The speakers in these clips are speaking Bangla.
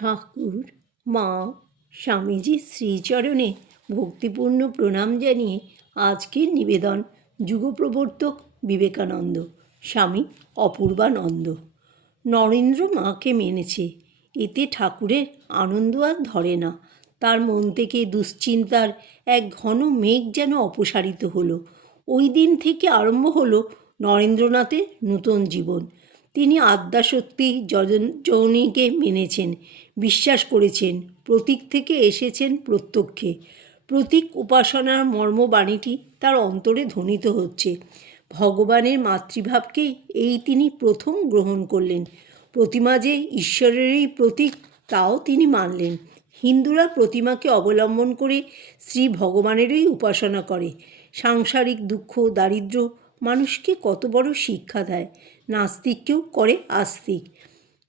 ঠাকুর, মা স্বামীজির শ্রীচরণে ভক্তিপূর্ণ প্রণাম জানিয়ে আজকের নিবেদন যুগপ্রবর্তক বিবেকানন্দ, স্বামী অপূর্বানন্দ। নরেন্দ্র মাকে মেনেছে, এতে ঠাকুরের আনন্দ আর ধরে না। তার মন থেকে দুশ্চিন্তার এক ঘন মেঘ যেন অপসারিত হলো। ওই দিন থেকে আরম্ভ হলো নরেন্দ্রনাথের নূতন জীবন। তিনি যজন- যৌনিকে মেনেছেন, বিশ্বাস করেছেন, প্রতীক থেকে এসেছেন প্রত্যক্ষে। প্রতীক উপাসনার মর্মবাণীটি তার অন্তরে ধ্বনিত হচ্ছে। ভগবানের মাতৃভাবকে এই তিনি প্রথম গ্রহণ করলেন। প্রতিমা যে ঈশ্বরেরই প্রতীক, তাও তিনি মানলেন। হিন্দুরা প্রতিমাকে অবলম্বন করে শ্রী ভগবানেরই উপাসনা করে। সাংসারিক দুঃখ, দারিদ্র্য মানুষকে কত বড় শিক্ষা দেয়। নাস্তিককেও করে আস্তিক।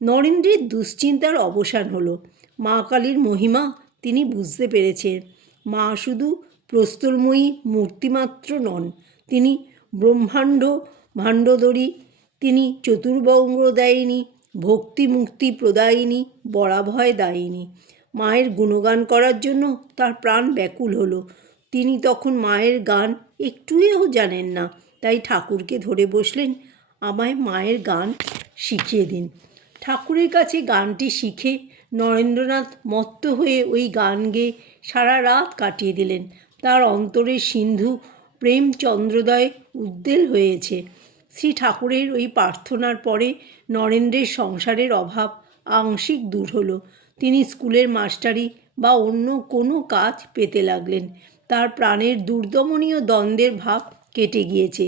নরেন্দ্রের দুশ্চিন্তার অবসান হলো। মা কালীর মহিমা তিনি বুঝতে পেরেছেন। মা শুধু প্রস্তরময়ী মূর্তিমাত্র নন, তিনি ব্রহ্মাণ্ড ভাণ্ডদরী, তিনি চতুর্বঙ্গদায়িনী ভক্তি মুক্তি প্রদায়িনী বরাভয় দায়িনী। মায়ের গুণগান করার জন্য তার প্রাণ ব্যাকুল হলো। তিনি তখন মায়ের গান একটুও জানেন না। তাই ঠাকুরকে ধরে বসলেন, আমায় মায়ের গান শিখিয়ে দিন। ঠাকুরের কাছে গানটি শিখে নরেন্দ্রনাথ মত্ত হয়ে ওই গান গেয়ে সারা রাত কাটিয়ে দিলেন। তার অন্তরে সিন্ধু প্রেম চন্দ্রোদয় উদ্বেল হয়েছে। শ্রী ঠাকুরের ওই প্রার্থনার পরে নরেন্দ্রের সংসারের অভাব আংশিক দূর হলো। তিনি স্কুলের মাস্টারি বা অন্য কোনো কাজ পেতে লাগলেন। তার প্রাণের দুর্দমনীয় দ্বন্দ্বের ভাব কেটে গিয়েছে।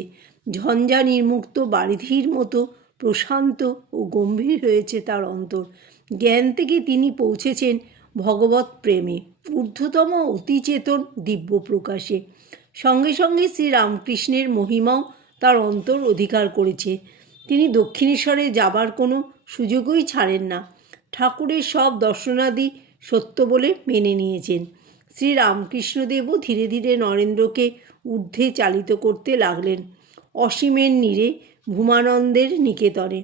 ঝঞ্ঝা নির্মুক্ত বারিধির মতো প্রশান্ত ও গম্ভীর হয়েছে তার অন্তর। জ্ঞান থেকে তিনি পৌঁছেছেন ভগবত প্রেমে, ঊর্ধ্বতম অতিচেতন দিব্য প্রকাশে। সঙ্গে সঙ্গে শ্রীরামকৃষ্ণের মহিমাও তার অন্তর অধিকার করেছে। তিনি দক্ষিণেশ্বরে যাবার কোনো সুযোগই ছাড়েন না। ঠাকুরের সব দর্শনাদি সত্য বলে মেনে নিয়েছেন। শ্রী রামকৃষ্ণদেবও ধীরে ধীরে নরেন্দ্রকে ঊর্ধ্বে চালিত করতে লাগলেন। অসীমের নীরে ভূমানন্দের নিকেতনে।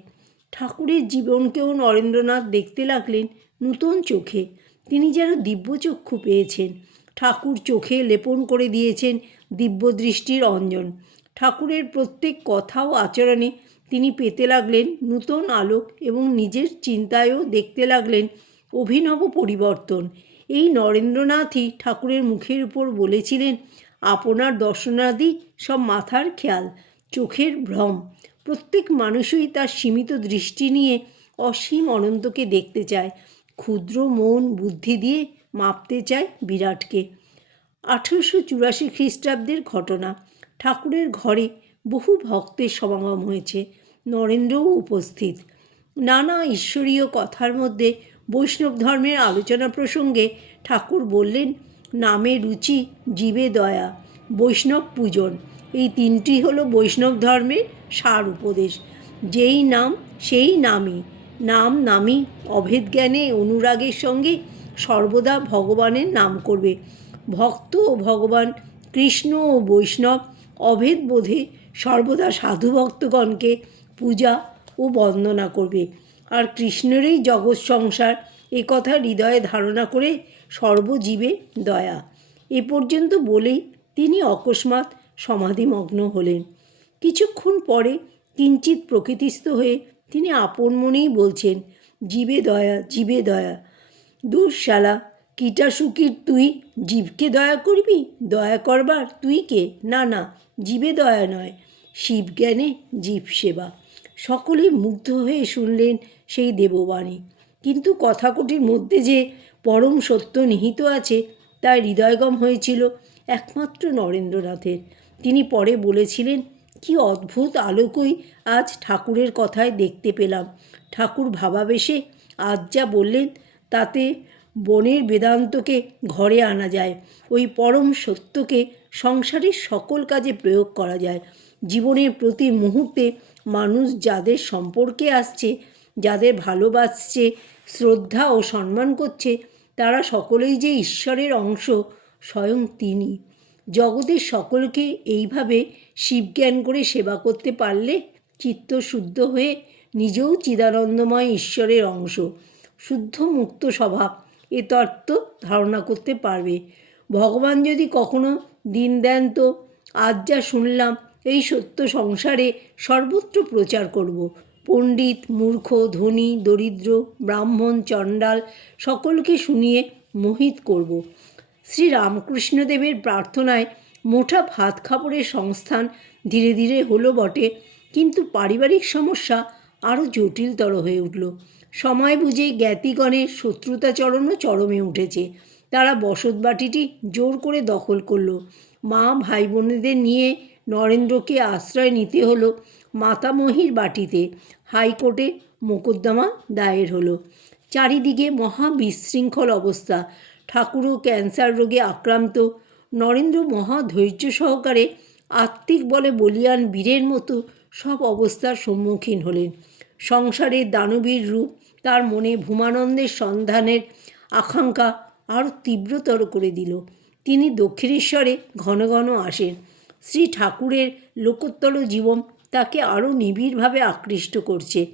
ঠাকুরের জীবনকেও নরেন্দ্রনাথ দেখতে লাগলেন নূতন চোখে। তিনি যেন দিব্যচক্ষু পেয়েছেন। ঠাকুর চোখে লেপন করে দিয়েছেন দিব্যদৃষ্টির অঞ্জন। ঠাকুরের প্রত্যেক কথা ও আচরণে তিনি পেতে লাগলেন নূতন আলোক এবং নিজের চিন্তায়ও দেখতে লাগলেন অভিনব পরিবর্তন। এই নরেন্দ্রনাথই ঠাকুরের মুখের উপর বলেছিলেন, আপনার দর্শনাদি সব মাথার খেয়াল, চোখের ভ্রম। প্রত্যেক মানুষই তার সীমিত দৃষ্টি নিয়ে অসীম অনন্তকে দেখতে চায়, ক্ষুদ্র মন বুদ্ধি দিয়ে মাপতে চায় বিরাটকে। আঠেরোশো চুরাশি খ্রিস্টাব্দের ঘটনা, ঠাকুরের ঘরে বহু ভক্তের সমাগম হয়েছে, নরেন্দ্রও উপস্থিত। নানা ঈশ্বরীয় কথার মধ্যে বৈষ্ণব ধর্মের আলোচনা প্রসঙ্গে ঠাকুর বললেন, নামে রুচি, জীবে দয়া, বৈষ্ণব পূজন। এই তিনটি হলো বৈষ্ণব ধর্মের সার উপদেশ। যেই নাম, সেই নামই। নাম নামই অভেদ জ্ঞানে অনুরাগের সঙ্গে সর্বদা ভগবানের নাম করবে। ভক্ত ও ভগবান, কৃষ্ণ ও বৈষ্ণব অভেদ বোধে সর্বদা সাধু ভক্তগণকে পূজা ও বন্দনা করবে। আর কৃষ্ণেরই জগৎ সংসার, এ কথা হৃদয়ে ধারণা করে সর্বজীবে দয়া। এ পর্যন্ত বলেই তিনি অকস্মাৎ সমাধিমগ্ন হলেন। কিছুক্ষণ পরে কিঞ্চিত প্রকৃতিস্থ হয়ে তিনি আপন মনেই বলছেন, জীবে দয়া জীবে দয়া। দূর শালা কীটাসুকির তুই জীবকে দয়া করবি? দয়া করবার তুই কে? না না, জীবে দয়া নয়, শিবজ্ঞানে জীব সেবা। সকলে মুগ্ধ হয়ে শুনলেন সেই দেববাণী। কিন্তু কথাকটির মধ্যে যে পরম সত্য নিহিত আছে তা হৃদয়গম হয়েছিল একমাত্র নরেন্দ্রনাথের। তিনি পরে বলেছিলেন, কি অদ্ভুত আলোকই আজ ঠাকুরের কথায় দেখতে পেলাম। ঠাকুর ভাবাবেশে আজ যা বললেন, তাতে বনের বেদান্তকে ঘরে আনা যায়। ওই পরম সত্যকে সংসারের সকল কাজে প্রয়োগ করা যায়। জীবনের প্রতি মুহূর্তে মানুষ যাদের সম্পর্কে আসছে, যাদের ভালোবাসছে, শ্রদ্ধা ও সম্মান করছে, তারা সকলেই যে ঈশ্বরের অংশ, স্বয়ং তিনি। জগতের সকলকে এইভাবে শিবজ্ঞান করে সেবা করতে পারলে চিত্ত শুদ্ধ হয়ে নিজেও চিদানন্দময় ঈশ্বরের অংশ, শুদ্ধ মুক্ত স্বভাব এ তত্ত্ব ধারণা করতে পারবে। ভগবান যদি কখনো দিন দেন তো, আজ যা শুনলাম এই সত্য সংসারে সর্বত্র প্রচার করব। পণ্ডিত, মূর্খ, ধনী, দরিদ্র, ব্রাহ্মণ, চণ্ডাল সকলকে শুনিয়ে মোহিত করব। শ্রী রামকৃষ্ণদেবের প্রার্থনায় মোটা ভাত খাবারের সংস্থান ধীরে ধীরে হলো বটে, কিন্তু পারিবারিক সমস্যা আরও জটিলতর হয়ে উঠল। সময় বুঝে জ্ঞাতিগণের শত্রুতাচরণও চরমে উঠেছে। তারা বসতবাটিটি জোর করে দখল করল। মা ভাই বোনেদের নিয়ে নরেন্দ্রকে আশ্রয় নিতে হলো মাতামহির বাটিতে। হাইকোর্টে মোকদ্দমা দায়ের হলো। চারিদিকে মহা বিশৃঙ্খল অবস্থা ঠাকুরও ক্যান্সার রোগে আক্রান্ত। নরেন্দ্র মহা ধৈর্য সহকারে আত্মিক বলে বলিয়ান বীরের মতো সব অবস্থার সম্মুখীন হলেন। সংসারের দানবীর রূপ তার মনে ভূমানন্দের সন্ধানের আকাঙ্ক্ষা আরও তীব্রতর করে দিল। তিনি দক্ষিণেশ্বরে ঘন ঘন আসেন। শ্রী ঠাকুরের লোকোত্তর জীবন তাকে আরও নিবিড়ভাবে আকৃষ্ট করছে।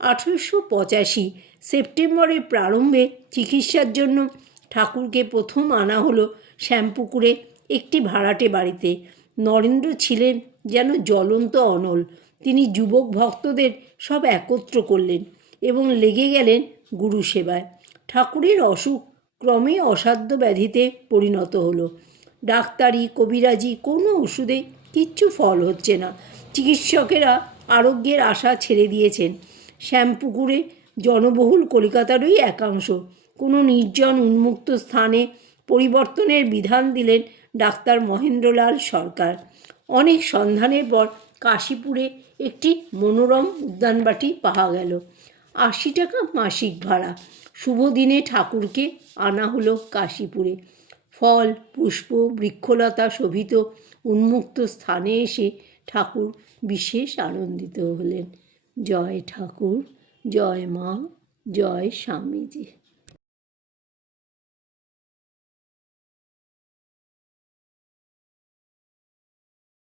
আঠেরোশো পঁচাশি সেপ্টেম্বরের প্রারম্ভে চিকিৎসার জন্য ঠাকুরকে প্রথম আনা হলো শ্যামপুকুরে, একটি ভাড়াটে বাড়িতে। নরেন্দ্র ছিলেন যেন জ্বলন্ত অনল। তিনি যুবক ভক্তদের সব একত্র করলেন এবং লেগে গেলেন গুরু সেবায় ঠাকুরের অসুখ ক্রমে অসাধ্য ব্যাধিতে পরিণত হলো। ডাক্তারি, কবিরাজি, কোনো ওষুধে কিচ্ছু ফল হচ্ছে না। চিকিৎসকেরা আরোগ্যের আশা ছেড়ে দিয়েছেন। শ্যামপুকুরে জনবহুল কলকাতারই একাংশ। কোনো নির্জন উন্মুক্ত স্থানে পরিবর্তনের বিধান দিলেন ডাক্তার মহেন্দ্রলাল সরকার। অনেক সন্ধানের পর কাশীপুরে একটি মনোরম উদ্যানবাটি পাওয়া গেল। আশি টাকা মাসিক ভাড়া। শুভ দিনে ঠাকুরকে আনা হলো কাশীপুরে। ফল, পুষ্প, বৃক্ষলতা শোভিত উন্মুক্ত স্থানে এসে ঠাকুর বিশেষ আনন্দিত হলেন। জয় ঠাকুর, জয় মা, জয় স্বামীজি।